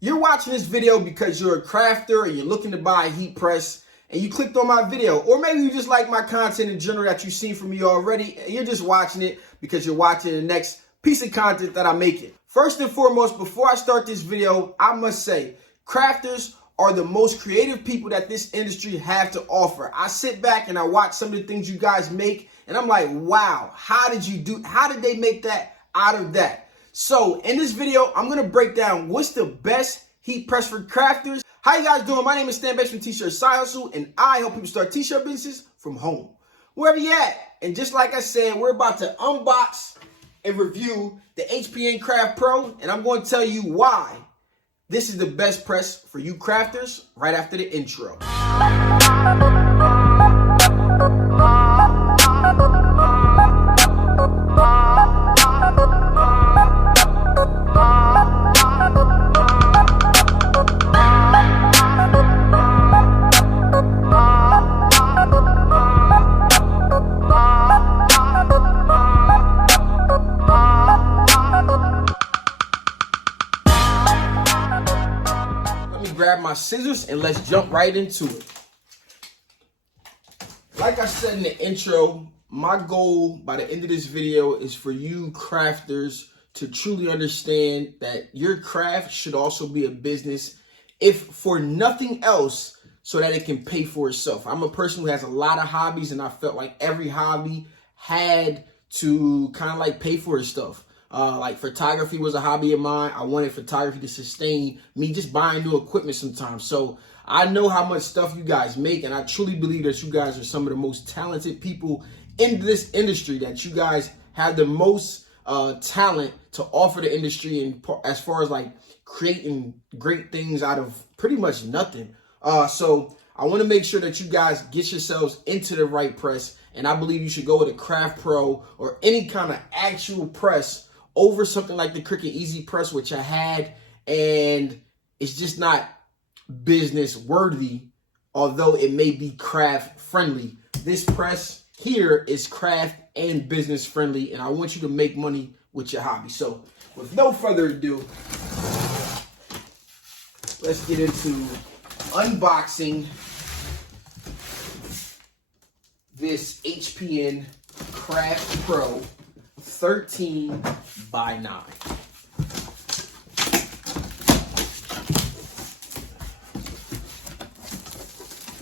You're watching this video because you're a crafter and you're looking to buy a heat press and you clicked on my video. Or maybe you just like my content in general that you've seen from me already and you're just watching it because you're watching the next piece of content that I'm making. First and foremost, before I start this video, I must say, crafters are the most creative people that this industry have to offer. I sit back and I watch some of the things you guys make and I'm like, wow, how did they make that out of that? So in this video, I'm going to break down what's the best heat press for crafters. How you guys doing? My name is Stan Bates from T-Shirt Side Hustle, and I help people start t-shirt businesses from home, wherever you at. And just like I said, we're about to unbox and review the HPN Craft Pro, and I'm going to tell you why this is the best press for you crafters right after the intro. Grab my scissors and let's jump right into it. Like I said in the intro, my goal by the end of this video is for you crafters to truly understand that your craft should also be a business, if for nothing else, so that it can pay for itself. I'm a person who has a lot of hobbies, and I felt like every hobby had to kind of like pay for its stuff. Like photography was a hobby of mine. I wanted photography to sustain me just buying new equipment sometimes. So I know how much stuff you guys make, and I truly believe that you guys are some of the most talented people in this industry, that you guys have the most talent to offer the industry, and as far as like creating great things out of pretty much nothing. So I want to make sure that you guys get yourselves into the right press, and I believe you should go with a Craft Pro or any kind of actual press over something like the Cricut EasyPress, which I had, and it's just not business worthy, although it may be craft friendly. This press here is craft and business friendly, and I want you to make money with your hobby. So with no further ado, let's get into unboxing this HPN Craft Pro 13 by 9.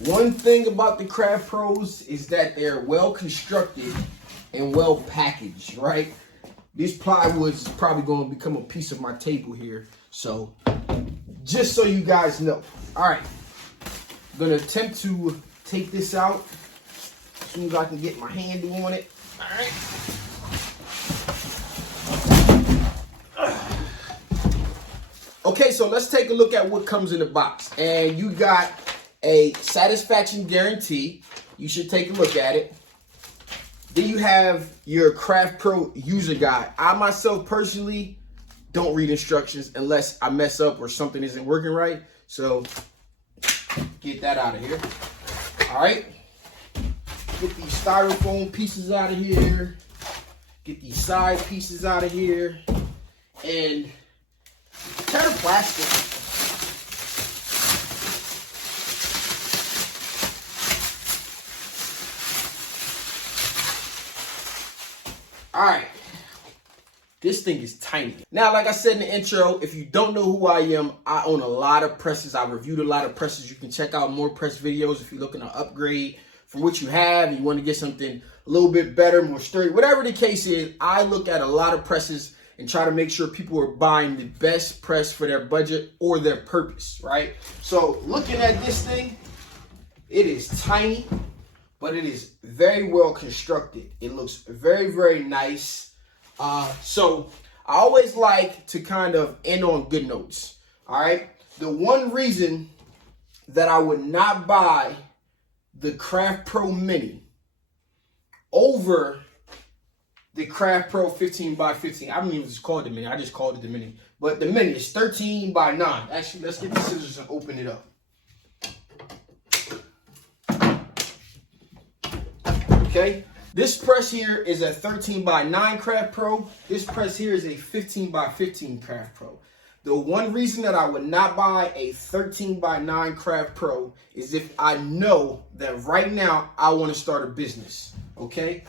One thing about the Craft Pros is that they're well constructed and well packaged, right? This plywood is probably going to become a piece of my table here. So just so you guys know. All right, I'm going to attempt to take this out as soon as I can get my hand on it. All right. Okay, so let's take a look at what comes in the box. And you got a satisfaction guarantee. You should take a look at it. Then you have your Craft Pro user guide. I myself personally don't read instructions unless I mess up or something isn't working right. So get that out of here. All right. Get these styrofoam pieces out of here. Get these side pieces out of here. And tear the plastic. All right, this thing is tiny. Now, like I said in the intro, if you don't know who I am, I own a lot of presses. I reviewed a lot of presses. You can check out more press videos if you're looking to upgrade from what you have and you want to get something a little bit better, more sturdy, whatever the case is. I look at a lot of presses and try to make sure people are buying the best press for their budget or their purpose, right? So looking at this thing, it is tiny, but it is very well constructed. It looks very, very nice. So I always like to kind of end on good notes, all right? The one reason that I would not buy the Craft Pro Mini over the Craft Pro 15 by 15. I don't even just call it the Mini. I just called it the Mini. But the Mini is 13 by 9. Actually, let's get the scissors and open it up. Okay. This press here is a 13 by 9 Craft Pro. This press here is a 15 by 15 Craft Pro. The one reason that I would not buy a 13x9 Craft Pro is if I know that right now I want to start a business, okay?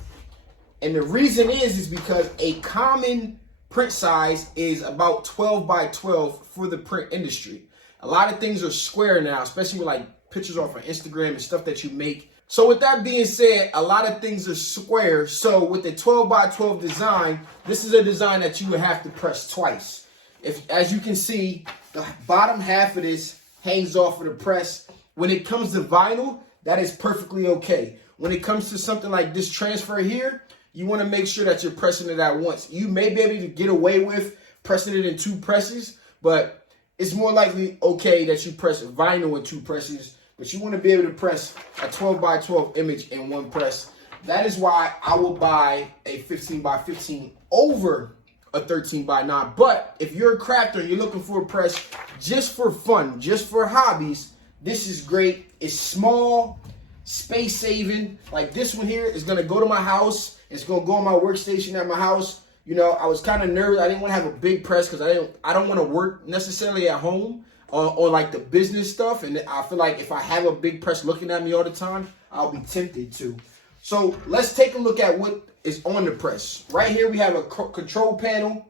And the reason is because a common print size is about 12x12 for the print industry. A lot of things are square now, especially with like pictures off of Instagram and stuff that you make. So with that being said, a lot of things are square. So with the 12x12 design, this is a design that you would have to press twice. If, as you can see, the bottom half of this hangs off of the press. When it comes to vinyl, that is perfectly okay. When it comes to something like this transfer here, you want to make sure that you're pressing it at once. You may be able to get away with pressing it in 2 presses, but it's more likely okay that you press vinyl in 2 presses, but you want to be able to press a 12x12 image in 1 press. That is why I will buy a 15x15 over a 13x9. But if you're a crafter and you're looking for a press just for fun, just for hobbies, this is great. It's small, space saving. Like this one here is going to go to my house. It's going to go on my workstation at my house. You know, I was kind of nervous. I didn't want to have a big press because I don't want to work necessarily at home on like the business stuff. And I feel like if I have a big press looking at me all the time, I'll be tempted to. So let's take a look at what is on the press. Right here we have a control panel,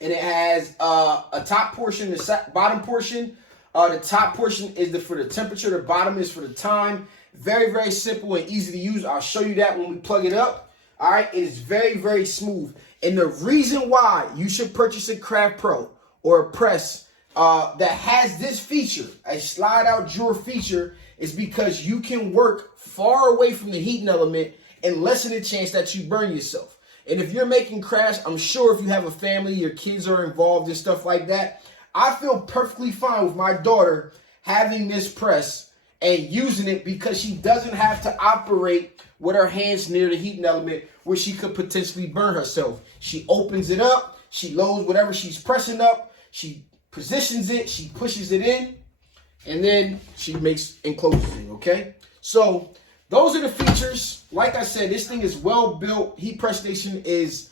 and it has a top portion, the bottom portion. The top portion is for the temperature. The bottom is for the time. Very, very simple and easy to use. I'll show you that when we plug it up. All right, it is very, very smooth. And the reason why you should purchase a Craft Pro or a press that has this feature, a slide-out drawer feature, is because you can work far away from the heating element and lessen the chance that you burn yourself. And if you're making crafts, I'm sure if you have a family, your kids are involved and stuff like that, I feel perfectly fine with my daughter having this press and using it because she doesn't have to operate with her hands near the heating element where she could potentially burn herself. She opens it up, she loads whatever she's pressing up, she positions it, she pushes it in, and then she makes and closes it, okay? So those are the features. Like I said, this thing is well built. Heat press station is,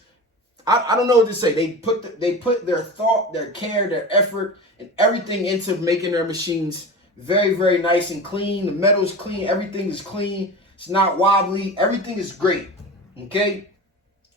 I don't know what to say. They put their thought, their care, their effort, and everything into making their machines very, very nice and clean. The metal's clean. Everything is clean. It's not wobbly. Everything is great, okay?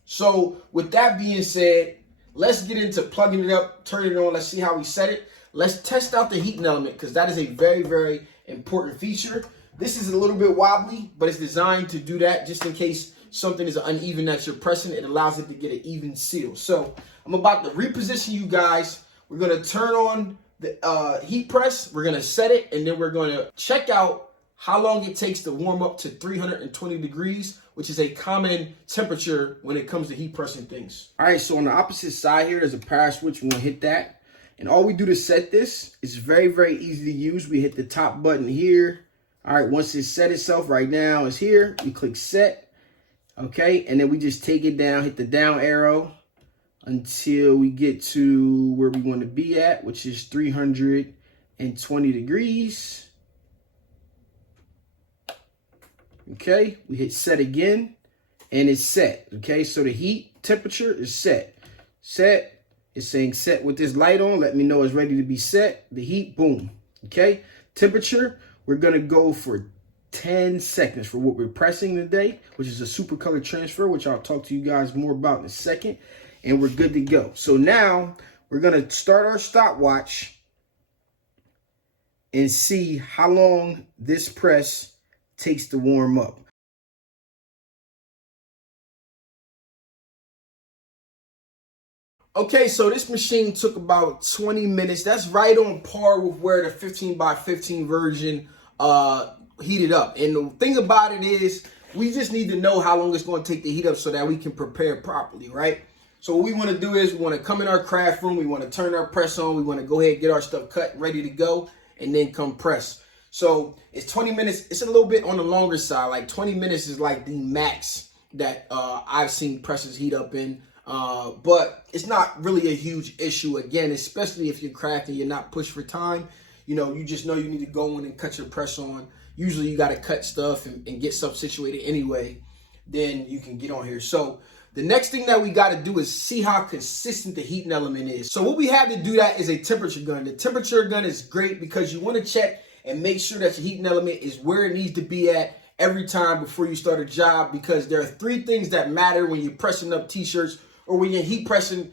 So with that being said, let's get into plugging it up, turning it on. Let's see how we set it. Let's test out the heating element because that is a very, very important feature. This is a little bit wobbly, but it's designed to do that just in case something is uneven that you're pressing. It allows it to get an even seal. So I'm about to reposition you guys. We're going to turn on the heat press. We're going to set it, and then we're going to check out how long it takes to warm up to 320 degrees, which is a common temperature when it comes to heat pressing things. All right, so on the opposite side here, there's a power switch. We're going to hit that. And all we do to set this is very, very easy to use. We hit the top button here. All right, once it's set itself right now, it's here. We click set, okay? And then we just take it down, hit the down arrow until we get to where we want to be at, which is 320 degrees. Okay, we hit set again, and it's set, okay? So the heat temperature is set. Set. It's saying set with this light on. Let me know it's ready to be set. The heat, boom. Okay. Temperature, we're going to go for 10 seconds for what we're pressing today, which is a super color transfer, which I'll talk to you guys more about in a second. And we're good to go. So now we're going to start our stopwatch and see how long this press takes to warm up. Okay, so this machine took about 20 minutes. That's right on par with where the 15x15 version heated up. And the thing about it is, we just need to know how long it's going to take to heat up so that we can prepare properly, right? So what we want to do is we want to come in our craft room. We want to turn our press on. We want to go ahead and get our stuff cut, ready to go, and then come press. So it's 20 minutes. It's a little bit on the longer side. Like 20 minutes is like the max that I've seen presses heat up in. But it's not really a huge issue, again, especially if you're crafting, you're not pushed for time. You know, you just know you need to go in and cut your press on. Usually you got to cut stuff and get stuff situated anyway. Then you can get on here. So The next thing that we got to do is see how consistent the heating element is. So what we have to do that is a temperature gun. The temperature gun is great because you want to check and make sure that your heating element is where it needs to be at every time before you start a job, because there are 3 things that matter when you're pressing up t-shirts or when you're heat pressing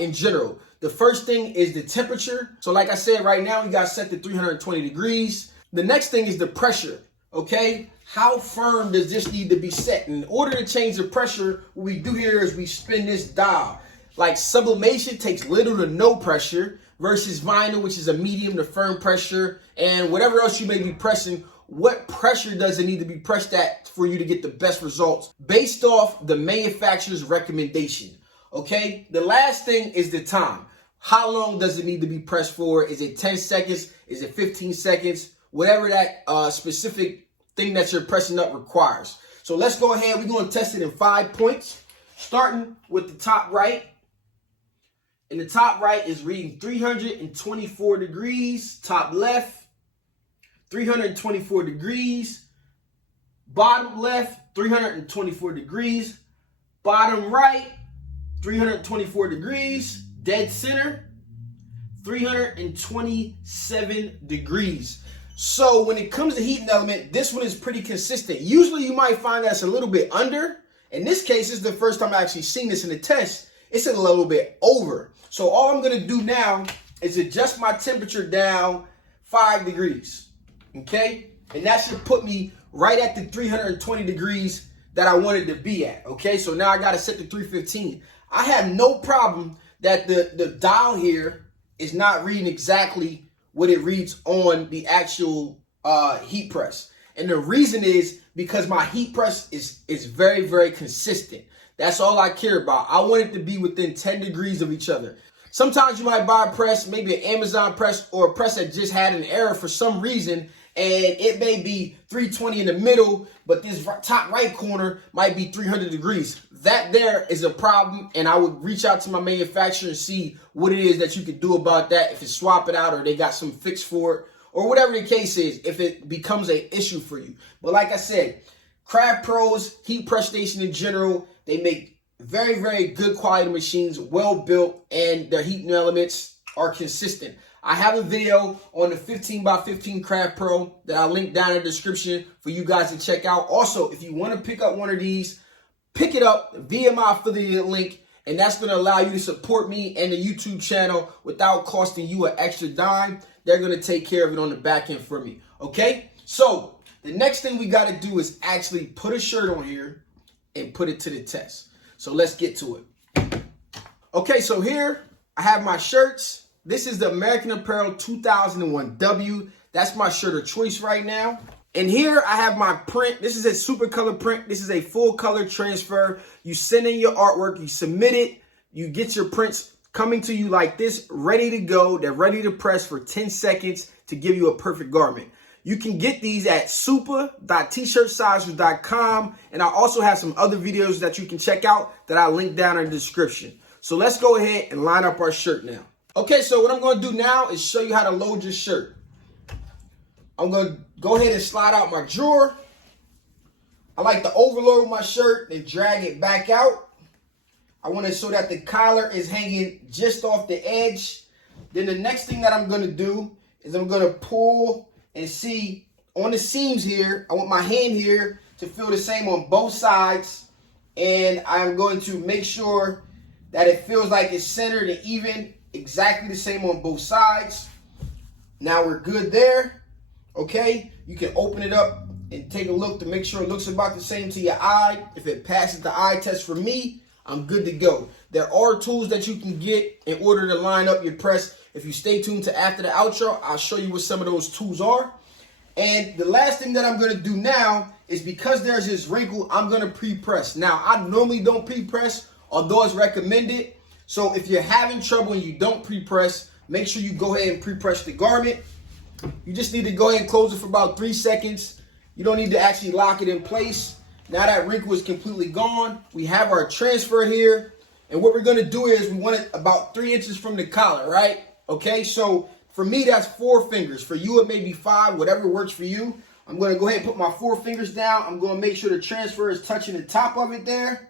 in general. The first thing is the temperature. So like I said, right now we got set to 320 degrees. The next thing is the pressure, okay? How firm does this need to be set? In order to change the pressure, what we do here is we spin this dial. Like sublimation takes little to no pressure versus vinyl, which is a medium to firm pressure, and whatever else you may be pressing, what pressure does it need to be pressed at for you to get the best results based off the manufacturer's recommendation, okay? The last thing is the time. How long does it need to be pressed for? Is it 10 seconds? Is it 15 seconds? Whatever that specific thing that you're pressing up requires. So let's go ahead. We're going to test it in 5 points, starting with the top right. And the top right is reading 324 degrees. Top left, 324 degrees. Bottom left, 324 degrees. Bottom right, 324 degrees. Dead center, 327 degrees. So when it comes to heating element, this one is pretty consistent. Usually you might find that's a little bit under. In this case, this is the first time I actually seen this in the test. It's a little bit over. So all I'm going to do now is adjust my temperature down 5 degrees. Okay? And that should put me right at the 320 degrees that I wanted to be at. Okay? So now I got to set to 315. I have no problem that the dial here is not reading exactly what it reads on the actual heat press. And the reason is because my heat press is very, very consistent. That's all I care about. I want it to be within 10 degrees of each other. Sometimes you might buy a press, maybe an Amazon press or a press that just had an error for some reason, and it may be 320 in the middle, but this top right corner might be 300 degrees. That there is a problem, and I would reach out to my manufacturer and see what it is that you could do about that, if it's swap it out or they got some fix for it, or whatever the case is, if it becomes an issue for you. But like I said, Craft Pros, Heat Press Station in general, they make very, very good quality machines, well built, and their heating elements are consistent. I have a video on the 15x15 Craft Pro that I'll link down in the description for you guys to check out. Also, if you want to pick up one of these, pick it up via my affiliate link, and that's going to allow you to support me and the YouTube channel without costing you an extra dime. They're going to take care of it on the back end for me. Okay? So the next thing we got to do is actually put a shirt on here and put it to the test. So let's get to it. Okay, so here I have my shirts. This is the American Apparel 2001W. That's my shirt of choice right now. And here I have my print. This is a super color print. This is a full color transfer. You send in your artwork, you submit it, you get your prints coming to you like this, ready to go. They're ready to press for 10 seconds to give you a perfect garment. You can get these at super.tshirtsizers.com. And I also have some other videos that you can check out that I link down in the description. So let's go ahead and line up our shirt now. Okay, so what I'm going to do now is show you how to load your shirt. I'm going to go ahead and slide out my drawer. I like to overload my shirt and drag it back out. I want it so that the collar is hanging just off the edge. Then the next thing that I'm going to do is I'm going to pull and see on the seams here. I want my hand here to feel the same on both sides. And I'm going to make sure that it feels like it's centered and even, exactly the same on both sides. Now we're good there. Okay, you can open it up and take a look to make sure it looks about the same to your eye. If it passes the eye test for me, I'm good to go. There are tools that you can get in order to line up your press. If you stay tuned to after the outro, I'll show you what some of those tools are. And the last thing that I'm going to do now is, because there's this wrinkle, I'm going to pre-press. Now, I normally don't pre-press, although it's recommended. So if you're having trouble and you don't pre-press, make sure you go ahead and pre-press the garment. You just need to go ahead and close it for about 3 seconds. You don't need to actually lock it in place. Now that wrinkle is completely gone, we have our transfer here. And what we're going to do is we want it about 3 inches from the collar, right? Okay, so for me, that's 4 fingers. For you, it may be 5, whatever works for you. I'm going to go ahead and put my 4 fingers down. I'm going to make sure the transfer is touching the top of it there.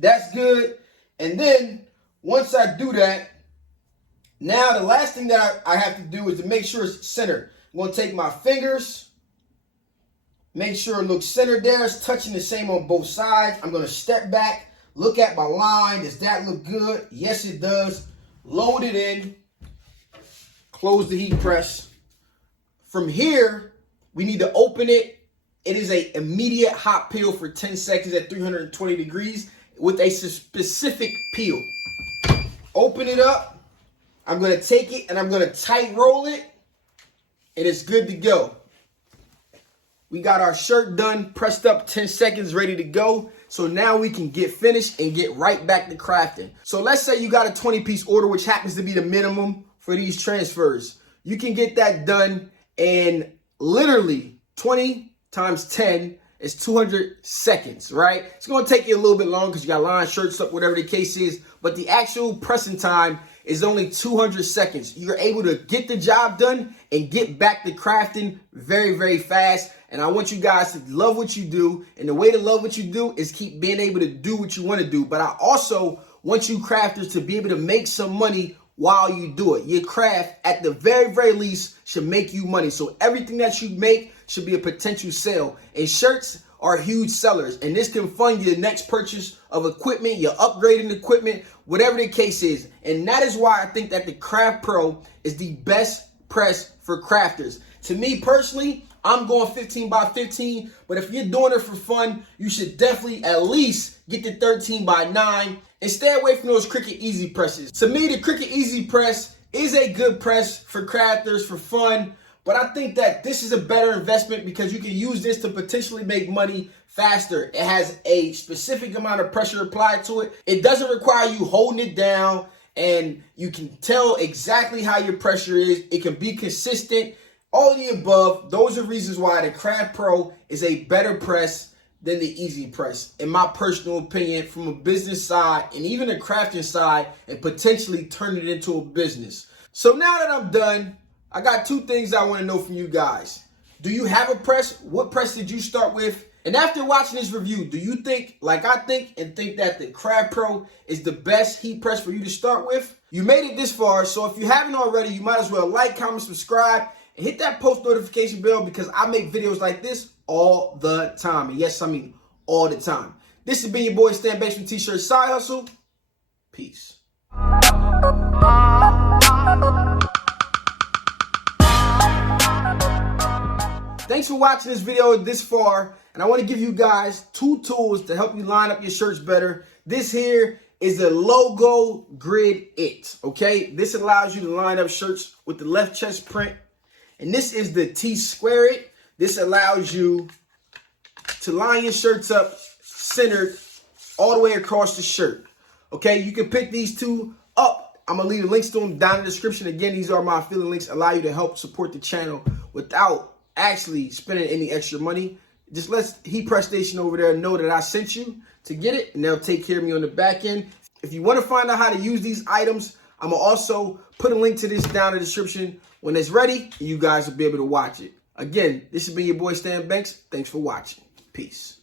That's good. And then once I do that, now the last thing that I have to do is to make sure it's centered. I'm going to take my fingers, make sure it looks centered there. It's touching the same on both sides. I'm going to step back, look at my line. Does that look good? Yes, it does. Load it in. Close the heat press. From here, we need to open it. It is an immediate hot peel for 10 seconds at 320 degrees with a specific peel. Open it up. I'm going to take it and I'm going to tight roll it, and it's good to go. We got our shirt done, pressed up 10 seconds, ready to go. So now we can get finished and get right back to crafting. So let's say you got a 20-piece order, which happens to be the minimum for these transfers. You can get that done in literally 20 times 10 is 200 seconds, right? It's going to take you a little bit long because you got line shirts up, whatever the case is. But the actual pressing time is only 200 seconds. You're able to get the job done and get back to crafting very, very fast. And I want you guys to love what you do. And the way to love what you do is keep being able to do what you want to do. But I also want you crafters to be able to make some money while you do it. Your craft, at the very, very least, should make you money. So everything that you make should be a potential sale. And shirts are huge sellers. And this can fund your next purchase of equipment, your upgrading equipment, whatever the case is. And that is why I think that the Craft Pro is the best press for crafters. To me personally, I'm going 15 by 15, but if you're doing it for fun, you should definitely at least get the 13 by 9 and stay away from those Cricut EasyPresses. To me, the Cricut EasyPress is a good press for crafters for fun, but I think that this is a better investment because you can use this to potentially make money faster. It has a specific amount of pressure applied to it. It doesn't require you holding it down, and you can tell exactly how your pressure is. It can be consistent. All of the above, those are reasons why the Craft Pro is a better press than the EasyPress, in my personal opinion, from a business side and even a crafting side, and potentially turn it into a business. So now that I'm done, I got two things I want to know from you guys. Do you have a press? What press did you start with? And after watching this review, do you think, like I think, and think that the Craft Pro is the best heat press for you to start with? You made it this far, so if you haven't already, you might as well like, comment, subscribe, and hit that post notification bell because I make videos like this all the time. And yes, I mean all the time. This has been your boy Stan Banks from T-Shirt Side Hustle. Peace. Thanks for watching this video this far. And I want to give you guys two tools to help you line up your shirts better. This here is the Logo Grid It. Okay, this allows you to line up shirts with the left chest print. And this is the T-Square It. This allows you to line your shirts up centered all the way across the shirt. Okay, you can pick these two up. I'm going to leave the links to them down in the description. Again, these are my affiliate links. Allow you to help support the channel without actually spending any extra money. Just let Heat Press Station over there know that I sent you to get it, and they'll take care of me on the back end. If you want to find out how to use these items, I'm going to also put a link to this down in the description. When it's ready, you guys will be able to watch it. Again, this has been your boy Stan Banks. Thanks for watching. Peace.